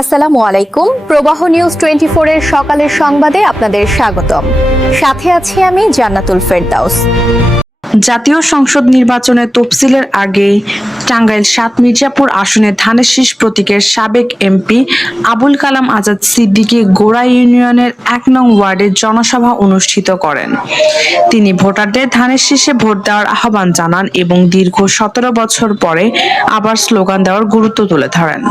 আসসালামু আলাইকুম। প্রবাহ নিউজ 24 এর সকালের সংবাদে আপনাদের স্বাগতম। সাথে আছি আমি জান্নাতুল ফেরদাউস। জাতীয় সংসদ নির্বাচনের তফসিলের আগে টাঙ্গাইল ৭ মির্জাপুর আসনে ধানের শীষ প্রতীকের সাবেক এমপি আবুল কালাম আজাদ সিদ্দিকী গোড়া ইউনিয়নের ১ নং ওয়ার্ডে জনসভা অনুষ্ঠিত করেন। তিনি ভোটারদের ধানের শীষে ভোট দেওয়ার আহ্বান জানান এবং দীর্ঘ ১৭ বছর পরে আবার স্লোগান দেওয়ার গুরুত্ব তুলে ধরেন।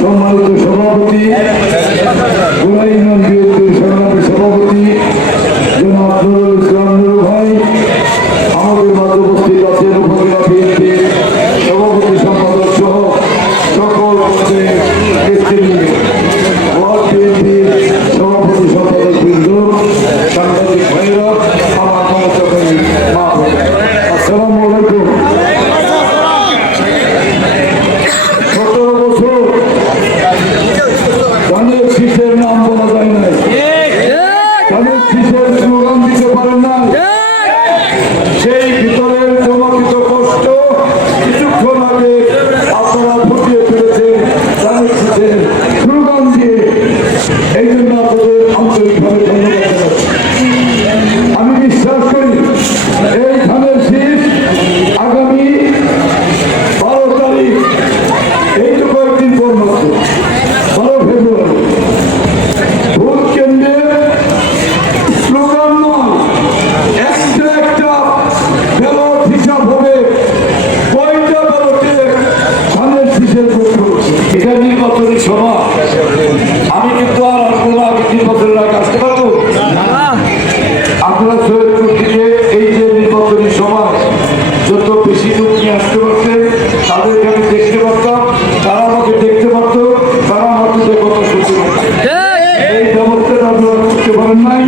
সম্মানিত সভাপতি গোড়া ইউনিয়ন বিএনপির সংগ্রামী সভাপতি জনাব নুরুল ইসলাম নুরু ভাই, আমাদের মাঝে উপস্থিত আছেন উপজেলা বিএনপির সভাপতি সম্পাদক সহ সকল ওয়ার্ড বিএনপির সভাপতি সম্পাদক বৃন্দ, সাংবাদিক ভাইরা, আমার মমতাকারী মা বোন, আসসালামু আলাইকুম। ১৭ বছর ধানের শীষের নাম বলা যায় নাই, ধানের শীষের স্লোগান দিতে পারেন না, সেই ভিতরের জমাকৃত কষ্ট কিছুক্ষণ আগে আপনারা ফুটিয়ে ফেলেছেন ধানের শীষের স্লোগান দিয়ে। এই জন্য আপনাদের আন্তরিকভাবে ধন্যবাদ জানাচ্ছি। আমি বিশ্বাস করি এই ধানের শীষ আগামী 12 তারিখ, এই তো কয়েকদিন পর মাত্র 12 ফেব্রুয়ারি ভোট কেন্দ্রে স্লোগান নয়, একটা ব্যালট হিসাব হবে কয়টা ব্যালটে ধানের শীষের ভোট হচ্ছে। এটা নির্বাচনী সভা, আমি কিন্তু আর আসবো না, আমি নির্বাচনের আগে আসতে পারবো আপনারা সৈয়দপুর থেকে এই যে নির্বাচনী সভা যত বেশি লোক নিয়ে আসতে পারতেন তাদেরকে আমি দেখতে পারতাম, তারা আমাকে দেখতে পারতো, তারা আমাকে কথা শুনতে পারত। এই ব্যবস্থাটা আপনারা করতে পারেন নাই।